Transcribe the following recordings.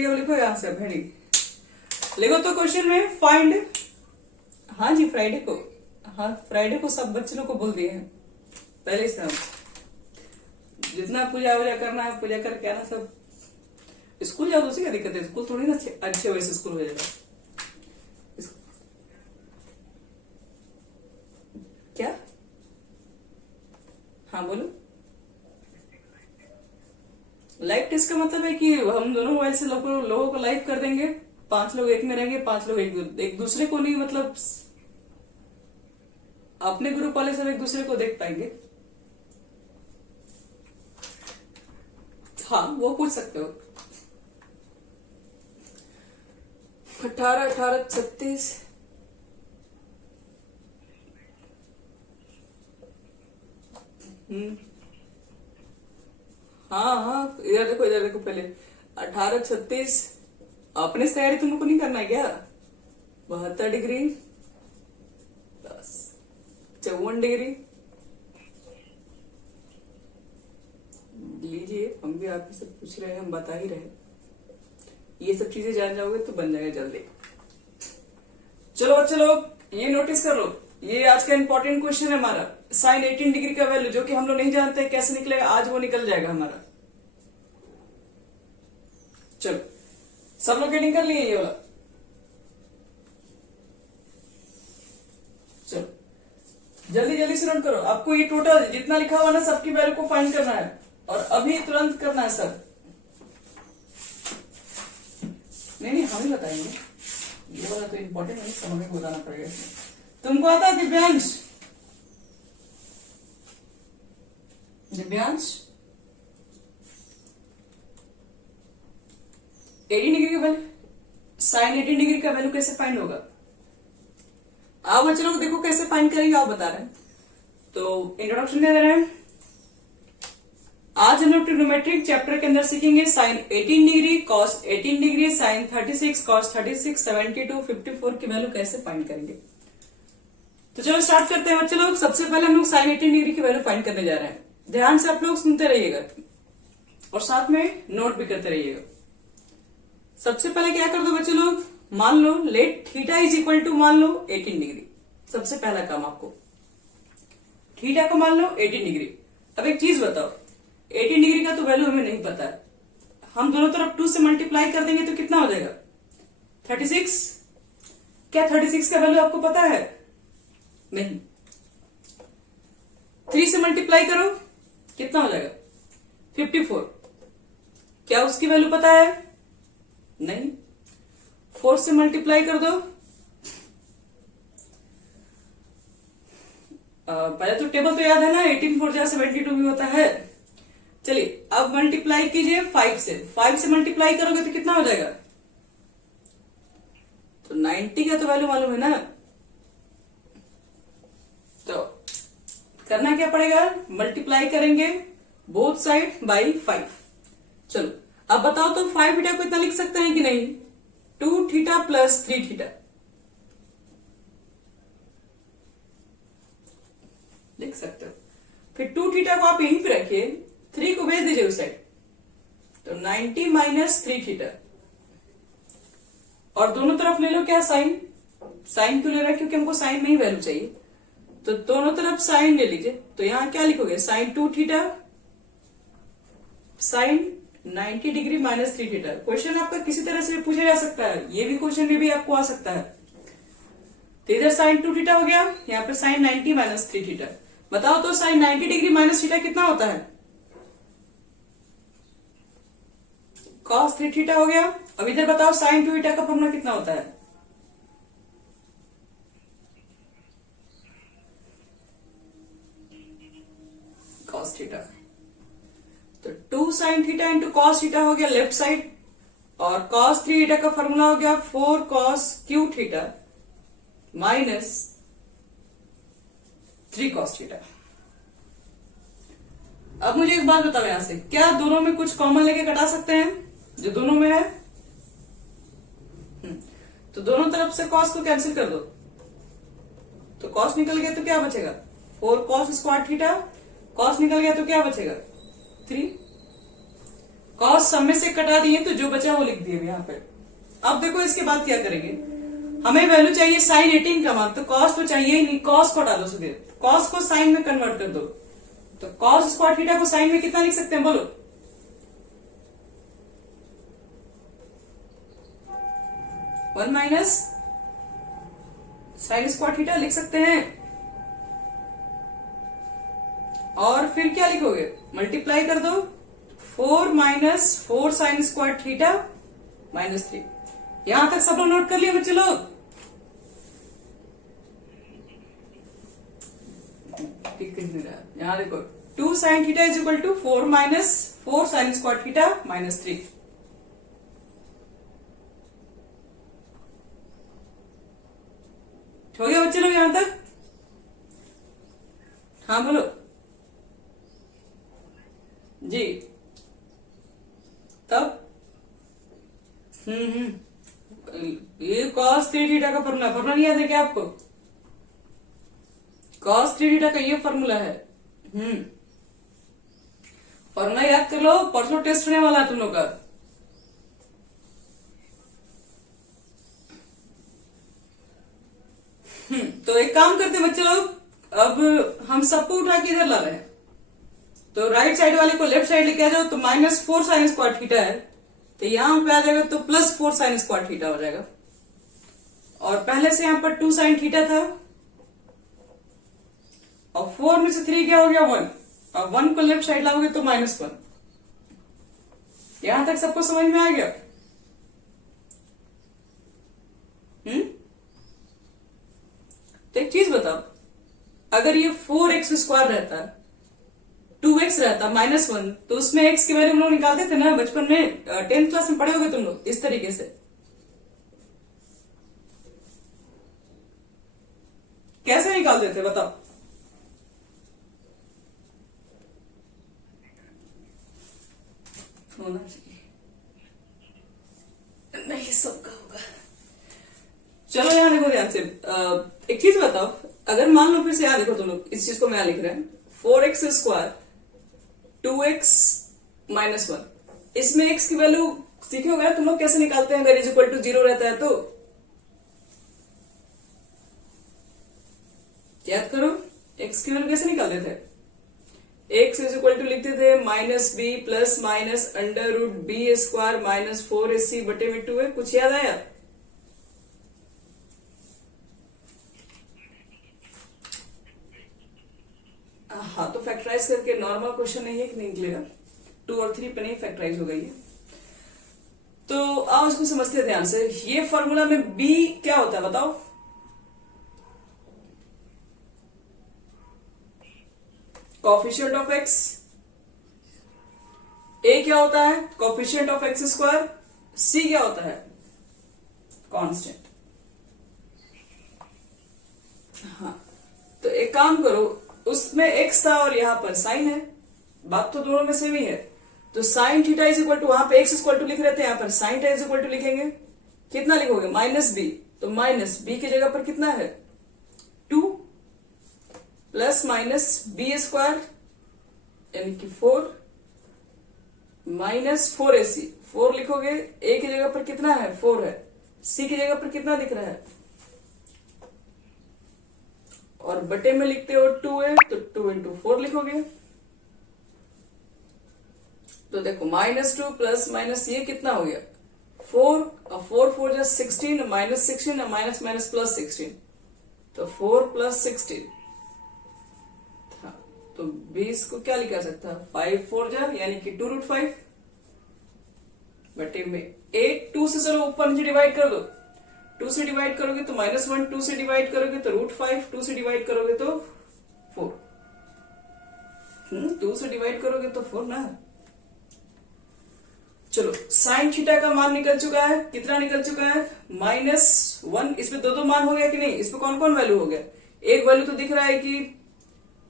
चलिए अब लिखो यहाँ से भेड़ी लिखो तो क्वेश्चन में फाइंड। हाँ जी फ्राइडे को, हाँ फ्राइडे को सब बच्चे लोग को बोल दिए हैं पहले से। हम जितना पूजा वूजा करना है पूजा करके आना सब। स्कूल जाओ तो उसी का दिक्कत है, स्कूल थोड़ी ना अच्छे वैसे स्कूल हो जाएगा। क्या? हाँ बोलो। लाइव टेस्ट का मतलब है कि हम दोनों मोबाइल से लोगों को लाइव कर देंगे। 5 लोग एक में रहेंगे, 5 लोग एक दूसरे को नहीं, मतलब अपने ग्रुप वाले सब एक दूसरे को देख पाएंगे। हाँ वो पूछ सकते हो। 18, 36 हाँ इधर देखो पहले 18, 36 अपने से तैयारी तुमको नहीं करना है क्या? 72 डिग्री 54 डिग्री लीजिए। हम भी आपसे सब पूछ रहे हैं, हम बता ही रहे हैं। ये सब चीजें जान जाओगे तो बन जाएगा जल्दी। चलो बच्चे लोग ये नोटिस कर लो, ये आज का इंपॉर्टेंट क्वेश्चन है हमारा। साइन 18 डिग्री का वैल्यू जो कि हम लोग नहीं जानते कैसे निकलेगा, आज वो निकल जाएगा हमारा। चलो सब लोग गेटिंग कर लिए ये वाला। चलो जल्दी जल्दी से रन करो। आपको ये टोटल जितना लिखा हुआ ना सबकी वैल्यू को फाइंड करना है और अभी तुरंत करना है सर। नहीं हम ही बताएंगे, ये वाला तो इम्पोर्टेंट है, सब हमें बताना पड़ेगा इसमें। तुमको आता है दिव्यांश? दिव्यांश 18 डिग्री का वैल्यू, साइन 18 डिग्री का वैल्यू कैसे फाइंड होगा? आओ बच्चे लोग देखो कैसे फाइंड करेंगे, आप बता रहे हैं। तो इंट्रोडक्शन दे रहे हैं। आज हम लोग ट्रिग्नोमेट्रिक चैप्टर के अंदर सीखेंगे sine 18 degree, cos 18 degree, sine 36, cos 36, 72, 54 की वैल्यू कैसे फाइंड करेंगे। तो चलो स्टार्ट करते हैं बच्चे लोग। सबसे पहले हम लोग साइन 18 डिग्री की वैल्यू फाइंड करने जा रहे हैं। ध्यान से आप लोग सुनते रहिएगा और साथ में नोट भी करते रहिएगा। सबसे पहले क्या कर दो बच्चे लोग, मान लो let theta is equal to मान लो 18 डिग्री। सबसे पहला काम आपको थीटा को मान लो 18 डिग्री। अब एक चीज बताओ, 18 डिग्री का तो वैल्यू हमें नहीं पता है। हम दोनों तरफ 2 से मल्टीप्लाई कर देंगे तो कितना हो जाएगा? 36। क्या 36 का वैल्यू आपको पता है? नहीं। 3 से मल्टीप्लाई करो कितना हो जाएगा? 54। क्या उसकी वैल्यू पता है? नहीं। 4 से मल्टीप्लाई कर दो। पहले तो टेबल तो याद है ना, 18 4 जा 72 भी होता है। चलिए अब मल्टीप्लाई कीजिए 5 से। 5 से मल्टीप्लाई करोगे तो कितना हो जाएगा? तो 90 का तो वैल्यू मालूम है ना। तो करना क्या पड़ेगा, मल्टीप्लाई करेंगे बोथ साइड बाई 5। चलो अब बताओ तो 5 थीटा को इतना लिख सकते हैं कि नहीं? 2 थीटा प्लस 3 थीटा लिख सकते हो। फिर 2 थीटा को आप यहीं पे रखिए, 3 को भेज दीजिए उस साइड, तो 90 माइनस 3 थीटा। और दोनों तरफ ले लो क्या साइन। साइन क्यों ले रहा है? क्योंकि हमको साइन में ही वैल्यू चाहिए, तो दोनों तरफ साइन ले लीजिए। तो यहां क्या लिखोगे, sine 2 theta sine 90 degree minus 3 theta. Question आपका किसी तरह से पूछा जा सकता है, ये भी क्वेश्चन में भी आपको आ सकता है। तो इधर साइन 2 थीटा हो गया, यहाँ पे साइन 90 माइनस 3 थीटा। बताओ तो साइन 90 डिग्री माइनस थीटा कितना होता है? कॉस 3 थीटा हो गया। अब इधर बताओ साइन 2 थीटा का फॉर्मूला कितना होता है? Cos theta. तो 2 sine theta into cos theta हो गया लेफ्ट साइड, और कॉस 3 थीटा का फॉर्मूला हो गया 4 cos Q theta minus 3 cos theta. अब मुझे एक बात बताओ, यहां से क्या दोनों में कुछ कॉमन लेके घटा सकते हैं? जो दोनों में है तो दोनों तरफ से कॉस को कैंसिल कर दो, तो कॉस निकल गया तो क्या बचेगा? 4 कॉस स्क्वायर थीटा। कॉस निकल गया तो क्या बचेगा? 3 कॉस सब में से कटा दिए तो जो बचा वो लिख दिए यहाँ पे। अब देखो इसके बाद क्या करेंगे, हमें वैल्यू चाहिए साइन 18 का मान, तो कॉस तो चाहिए ही नहीं, कॉस को डालो सीधे, कॉस को साइन में कन्वर्ट कर दो। तो कॉस स्क्वायर थीटा को साइन में कितना लिख सकते हैं बोलो? One minus sign square theta लिख सकते हैं। और फिर क्या लिखोगे, मल्टीप्लाई कर दो, 4 माइनस 4 साइन स्क्वायर थीटा -3। यहां तक सब लोग नोट कर लिए बच्चे लोग? यहां देखो 2 sine theta is equal to 4 minus 4 sine square theta -3। हो गया बच्चे लोग यहां तक? हाँ बोलो जी। तब ये cos 3 थीटा का फॉर्मूला नहीं याद है क्या आपको? cos 3 थीटा का ये फॉर्मूला है। फॉर्मूला याद कर लो, परसों टेस्ट होने वाला है तुम लोग का। तो एक काम करते बच्चे लोग, अब हम सबको उठा के इधर ला रहे हैं, तो राइट साइड वाले को लेफ्ट साइड लेके आ जाओ। तो -4 साइन स्क्वायर थीटा है, तो यहां पे आ जाएगा तो +4 साइन स्क्वायर थीटा हो जाएगा। और पहले से यहां पर 2 साइन थीटा था, और 4 में से 3 क्या हो गया 1, और 1 को लेफ्ट साइड लाओगे तो -1। यहां तक सबको समझ में आ गया? तो एक चीज बताओ, अगर ये 4x स्क्वायर रहता, 2x रहता -1, तो उसमें x की वैल्यू हम लोग निकालते थे ना बचपन में, 10th क्लास में पढ़े होगे तुम लोग इस तरीके से। कैसे निकालते थे बताओ? होना चाहिए, नहीं सबका होगा। चलो यहां देखो ध्यान से, एक चीज बताओ, अगर मान लो फिर से यहां देखो तुम लोग, इस चीज को मैं यहां लिख रहे हैं 4x स्क्वायर 2x -1, इसमें x की वैल्यू सीखे होगा तुम लोग कैसे निकालते हैं अगर इज इक्वल टू 0 रहता है तो? याद करो, x की वैल्यू कैसे निकालते थे? x इज इक्वल टू लिखते थे -b plus minus √b square -4ac बटे में 2 है। कुछ याद आया? हाँ, तो फैक्टराइज करके नॉर्मल क्वेश्चन नहीं है कि नहीं निकलेगा, 2 और 3 पे नहीं फैक्टराइज हो गई है। तो आओ इसको समझते हैं ध्यान से। ये फॉर्मूला में b क्या होता है बताओ? Coefficient of x। a क्या होता है? Coefficient of x square. c क्या होता है? कांस्टेंट। हाँ, तो एक काम करो, उसमें x था और यहां पर साइन है, बात तो दोनों में सेम ही है। तो sine theta is equal to, वहां पे x इक्वल टू लिख रहे थे, यहां पर sine theta is equal to लिखेंगे। कितना लिखोगे? -b, तो -b की जगह पर कितना है 2 प्लस माइनस b स्क्वायर यानी कि 4 -4ac, 4 लिखोगे, a की जगह पर कितना है 4 है, c की जगह पर कितना दिख रहा है, और बटे में लिखते हो 2 है तो 2 इंटू 4 लिखोगे। तो देखो -2 प्लस माइनस ये कितना हो गया 4, और 4 4 जा 16, -16 माइनस माइनस प्लस 16, तो 4 प्लस 16। हाँ, तो 20 को क्या लिखा सकता है 5 4 जा यानी कि 2√5 बटे में 8। 2 से चलो ऊपर नीचे डिवाइड कर दो, 2 से डिवाइड करोगे तो -1, 2 से डिवाइड करोगे तो √5, 2 से डिवाइड करोगे तो 4। 2 से डिवाइड करोगे तो 4 ना। चलो साइन थीटा का मान निकल चुका है, कितना निकल चुका है -1। इसमें दो मान हो गया कि नहीं? इसमें कौन कौन वैल्यू हो गया? एक वैल्यू तो दिख रहा है कि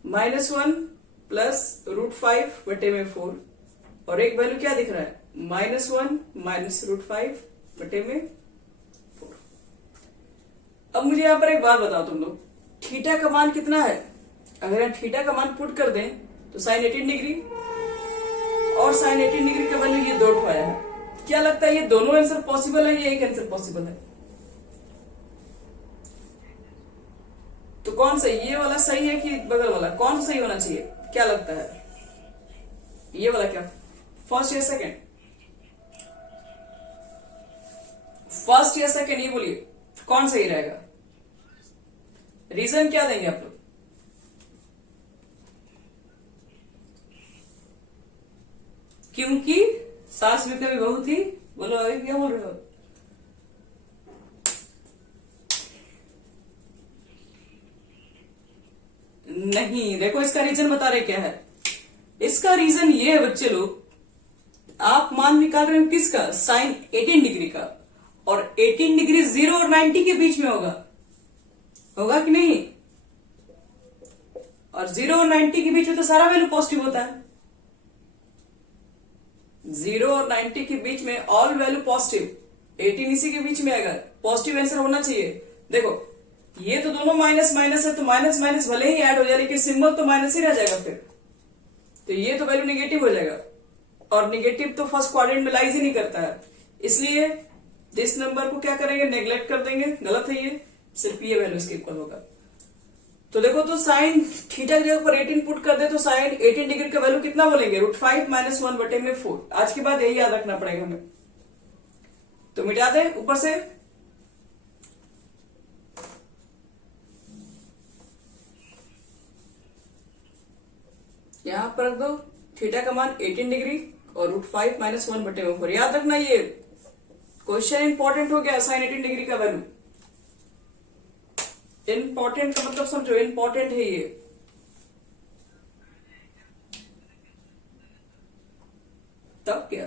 -1 प्लस √5 बटे में 4, और एक वैल्यू क्या दिख रहा है -1 माइनस √5 बटे में 4। अब मुझे यहां पर एक बात बताओ तुम लोग, थीटा का मान कितना है? अगर हम थीटा का मान पुट कर दें तो साइन 18 डिग्री, और साइन 18 डिग्री का वैल्यू ये 2 उठाया है। क्या लगता है ये दोनों आंसर पॉसिबल है या एक आंसर पॉसिबल है? तो कौन सा, ये वाला सही है कि बगल वाला, कौन सा सही होना चाहिए? क्या लगता है, ये वाला क्या, फर्स्ट या सेकंड? फर्स्ट या सेकंड, ये बोलिए कौन सही रहेगा? रीजन क्या देंगे आप लोग? क्योंकि सास में कभी बहू थी। बोलो अभी क्या बोल रहे हो? नहीं, देखो इसका रीजन बता रहे क्या है। इसका रीजन ये है बच्चे लोग, आप मान निकाल रहे हो किसका, साइन 18 डिग्री का, और 18 डिग्री 0 और 90 के बीच में होगा कि नहीं? और 0 और 90 के बीच में तो सारा वैल्यू पॉजिटिव होता है। 0 और 90 के बीच में ऑल वैल्यू पॉजिटिव, 18 इसी के बीच में आएगा, पॉजिटिव आंसर होना चाहिए। देखो ये तो दोनों माइनस माइनस है, तो माइनस माइनस भले ही ऐड हो जाए लेकिन सिंबल तो माइनस ही रह जाएगा फिर, तो ये तो वैल्यू निगेटिव हो जाएगा, और निगेटिव तो फर्स्ट क्वाड्रेंट में लाइज ही नहीं करता है, इसलिए इस नंबर को क्या करेंगे, नेग्लेक्ट कर देंगे, गलत है ये, सिर्फ ये वैल्यू इसके इक्वल होगा। तो देखो, तो साइन थीटा की जगह पर 18 पुट कर दे तो साइन 18 डिग्री का वैल्यू कितना बोलेंगे, √5 - 1/4। आज के बाद यही याद रखना पड़ेगा हमें। तो मिटा दे ऊपर से, यहां पर रख दो थीटा का मान 18 डिग्री और √5 - 1/4। याद रखना ये क्वेश्चन इंपॉर्टेंट हो गया, साइन 18 डिग्री का वैल्यू इंपॉर्टेंट का मतलब समझो, इंपॉर्टेंट है ये। तब क्या,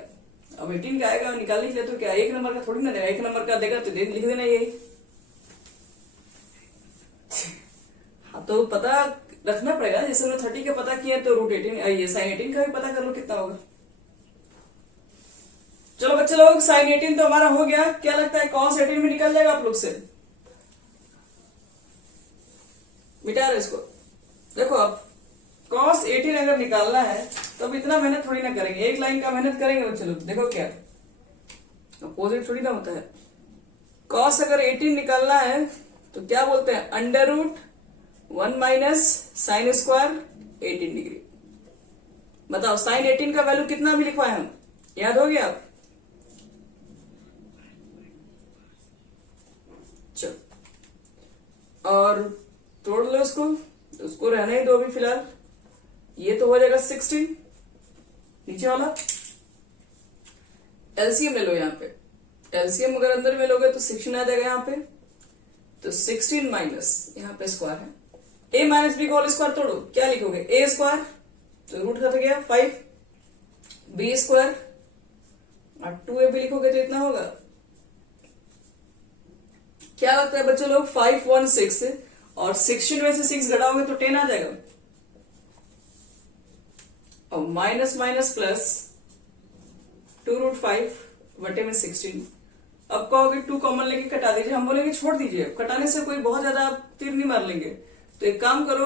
अब 18 का आएगा निकालने के लिए तो क्या एक नंबर का थोड़ी ना देगा, एक नंबर का देगा तो लिख देना यही। हाँ तो पता रखना पड़ेगा, जैसे हमने 30 का पता किया तो √18 ये साइन 18 का भी पता कर लो कितना होगा। चलो बच्चे लोग, साइन 18 तो हमारा हो गया। क्या लगता है कॉस 18 में निकल जाएगा आप लोग से? मिटा रहे इसको। देखो अब कॉस 18 अगर निकालना है तो अब इतना मेहनत थोड़ी ना करेंगे, एक लाइन का मेहनत करेंगे बच्चे लोग। देखो क्या अपोजिट थोड़ी ना होता है। कॉस अगर 18 निकालना है तो क्या बोलते हैं, √1 - साइन स्क्वायर 18 डिग्री। बताओ साइन 18 का वैल्यू कितना भी लिखवाए हम, याद हो गया? चलो और तोड़ लो उसको रहने ही दो अभी फिलहाल। ये तो हो जाएगा 16, नीचे वाला एलसीएम ले लो। यहाँ पे एलसीएम अगर अंदर में लोगे तो 16 आ जाएगा यहाँ पे, तो 16 माइनस यहाँ पे स्क्वायर है, a - b का होल स्क्वायर तोड़ो, क्या लिखोगे, a स्क्वायर तो रूट कर गया 5, b स्क्वायर और 2ab लिखोगे तो इतना होगा। क्या लगता है बच्चों लोग, 516 और 16 में से 6 घटाओगे तो 10 आ जाएगा, और माइनस माइनस प्लस 2√5/16। अब कहोगे 2 कॉमन लेके कटा दीजिए, हम बोलेंगे छोड़ दीजिए, कटाने से कोई बहुत ज्यादा तीर नहीं मार लेंगे। तो एक काम करो,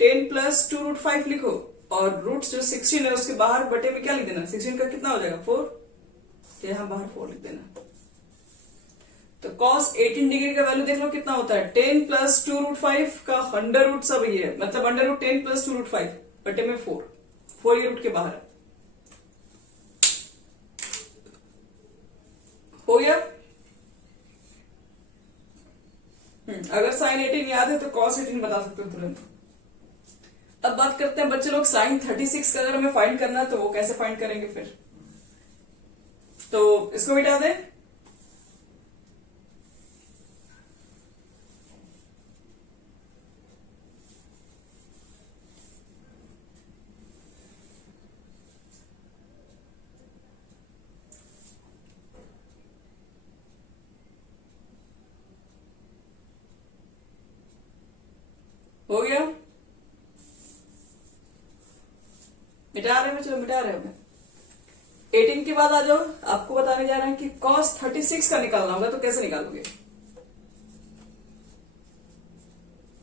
10 + 2√5 लिखो, और रूट जो 16 है उसके बाहर बटे में क्या लिख देना, 16 का कितना हो जाएगा 4, यहां बाहर 4 लिख देना। तो cos 18 डिग्री का वैल्यू देख लो कितना होता है, 10 + 2√5 का अंडर रूट सब ये है, मतलब √10 + 2√5 बटे में 4 ये रूट के बाहर है। हो गया। अगर साइन 18 याद है तो cos 18 बता सकते हो तुरंत। अब बात करते हैं बच्चे लोग साइन 36 का अगर हमें फाइंड करना है तो वो कैसे फाइंड करेंगे फिर। तो इसको मिटा दें, हो गया। मिटा रहे हैं, चलो मिटा रहे हैं। 18 के बाद आ जाओ, आपको बताने जा रहे हैं कि cos 36 का निकालना होगा, तो कैसे निकालोगे।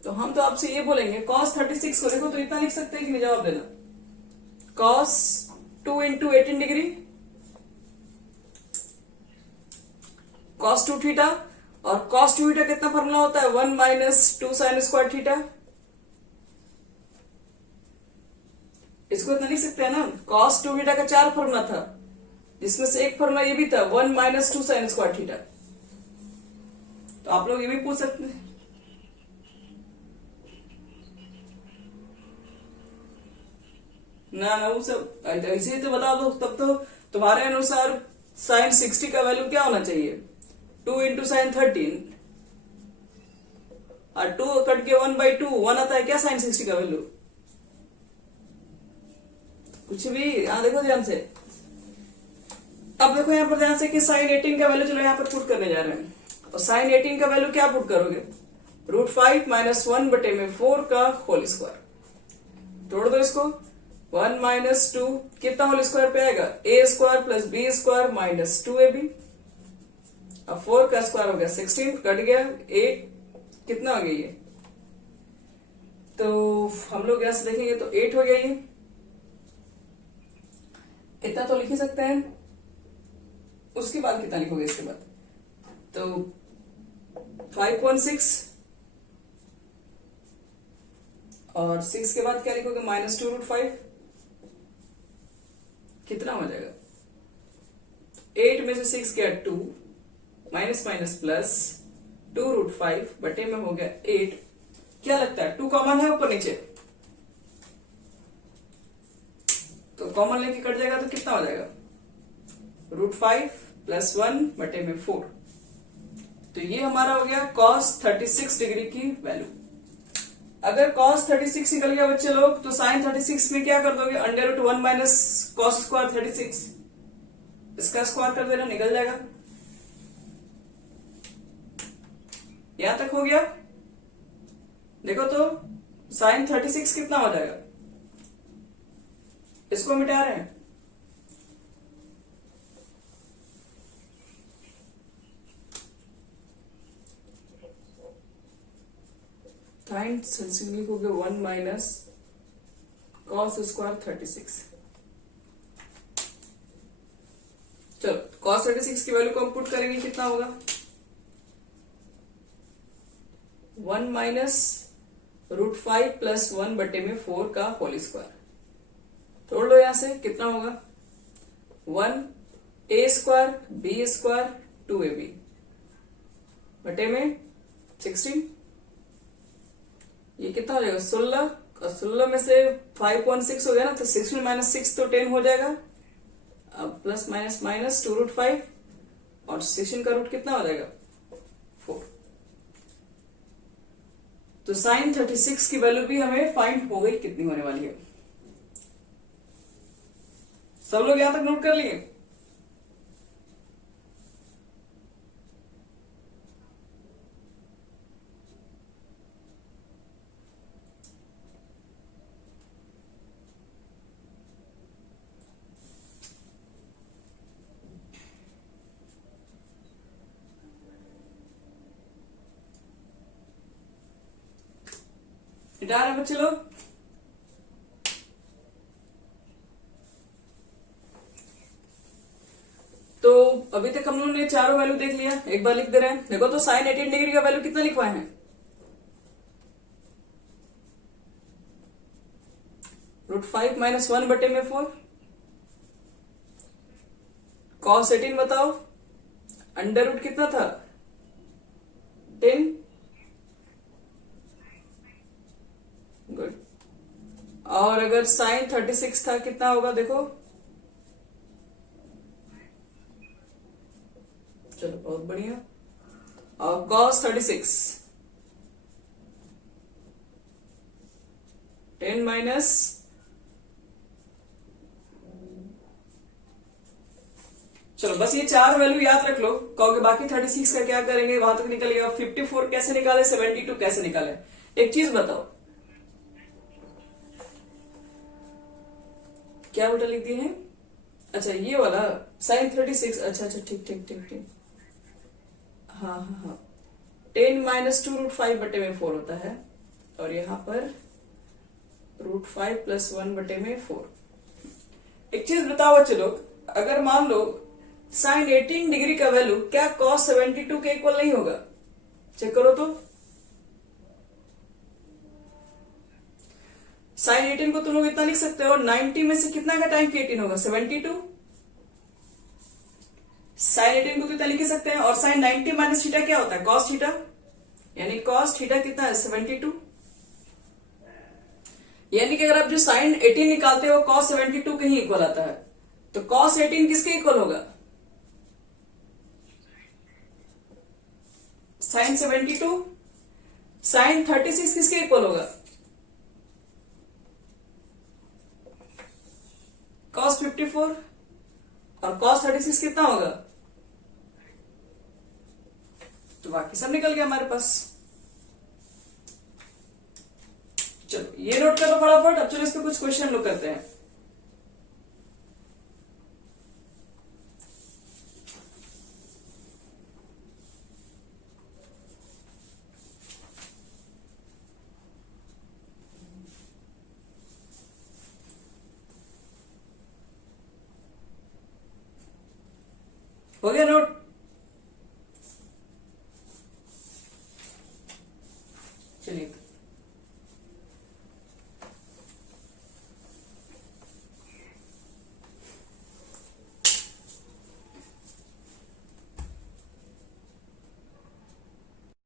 तो हम तो आपसे ये बोलेंगे cos 36 को देखो तो इतना लिख सकते हैं कि नहीं, जवाब देना। cos 2 into 18 degree cos 2 theta, और cos 2 थीटा कितना फॉर्मूला होता है 1 माइनस 2 साइन स्क्वायर थीटा। इसको इतना लिख सकते हैं ना, cos 2 थीटा का 4 फॉर्मूला था, जिसमें से एक फॉर्मूला ये भी था 1 माइनस 2 साइन स्क्वायर थीटा। तो आप लोग ये भी पूछ सकते हैं। ना वो सब ऐसे ही तो बता दो, तब तो तुम्हारे अनुसार साइन 60 का वैल्यू क्या होना चाहिए 2 इंटू साइन 13, और 2 कट के 1/2 1 आता है क्या साइन 60 का वैल्यू। कुछ भी यहां देखो ध्यान से। अब देखो यहां पर ध्यान से कि साइन 18 का वैल्यू चलो यहां पर पुट करने जा रहे हैं, और साइन 18 का वैल्यू क्या पुट करोगे √5 माइनस 1/4 का होल स्क्वायर। तोड़ दो इसको, 1 माइनस 2 कितना होल स्क्वायर पे आएगा a square plus b square minus 2ab, अब 4 का स्क्वायर हो गया 16, कट गया 8, कितना हो गया ये, तो हम लोग यहां से देखेंगे तो 8 हो गया ये, इतना तो लिख ही सकते हैं। उसके बाद कितना लिखोगे इसके बाद, तो 5.6, और 6 के बाद क्या लिखोगे माइनस 2√5, कितना हो जाएगा 8 में से 6 गया 2, माइनस माइनस प्लस 2√5 बटे में हो गया 8। क्या लगता है 2 कॉमन है ऊपर नीचे, तो कॉमन लेके कट जाएगा तो कितना हो जाएगा √5 प्लस 1 बटे में 4। तो ये हमारा हो गया cos 36 डिग्री की वैल्यू। अगर cos 36 निकल गया बच्चे लोग, तो sin 36 में क्या कर दोगे √1 माइनस cos स्क्वायर 36, इसका स्क्वायर कर देना, निकल जाएगा। यहां तक हो गया। देखो तो sin 36 कितना हो जाएगा, इसको मिटा रहे हैं, साइन लिखोगे 1 माइनस cos स्क्वायर 36। चलो cos 36 की वैल्यू को हम पुट करेंगे, कितना होगा 1 माइनस √5 प्लस 1 बटे में 4 का होल स्क्वायर। तोड़ लो यहां से, कितना होगा 1 a square b square 2ab बटे में 16, ये कितना हो जाएगा 16, और 16 में से 5.6 हो गया ना, तो 16 माइनस 6 तो 10 हो जाएगा, अब प्लस माइनस माइनस 2√5, और 16 का रूट कितना हो जाएगा 4। तो साइन 36 की वैल्यू भी हमें फाइंड हो गई, कितनी होने वाली है। सब लोग यहां तक नोट कर लिए। इटार है बच्चे लोग। तो अभी तक हम लोगों ने चारों वैल्यू देख लिया, एक बार लिख दे रहे हैं। देखो तो साइन 18 डिग्री का वैल्यू कितना लिखवाए हैं √5 माइनस 1 बटे में 4। cos 18 बताओ, अंडर रूट कितना था 10, गुड। और अगर साइन 36 था कितना होगा देखो, चलो बहुत बढ़िया। और cos 36 10 माइनस, चलो बस ये 4 वैल्यू याद रख लो, कहोगे बाकी 36 का क्या करेंगे, वहां तक निकलेगा। 54 कैसे निकाले, 72 कैसे निकाले। एक चीज बताओ, क्या बेटा लिख दिए हैं, अच्छा ये वाला साइन 36, अच्छा अच्छा ठीक ठीक ठीक ठीक, हाँ हाँ हाँ 10 माइनस 2√5 बटे में 4 होता है, और यहां पर √5 प्लस 1 बटे में 4। एक चीज बताओ बच्चे लोग, अगर मान लो साइन 18 डिग्री का वैल्यू क्या कॉस 72 के इक्वल नहीं होगा? चेक करो तो। साइन 18 को तुम लोग इतना लिख सकते हो, 90 में से कितना का टाइम की 18 होगा? 72। साइन 18 को तो इतना लिख ही सकते हैं। और साइन 90 माइनस थीटा क्या होता है? Cos theta. यानी कॉस थीटा कितना है? 72। यानी कि अगर आप जो साइन 18 निकालते हो कॉस 72 के ही इक्वल आता है, तो कॉस 18 किसके इक्वल होगा? साइन 72। साइन 36 किसके इक्वल होगा? कॉस 54। और कॉस 36 कितना होगा? तो बाकी सब निकल गया हमारे पास। चलो ये नोट करो फटाफट। अब चलो इस पे कुछ क्वेश्चन लोग करते हैं। हो गया नोट?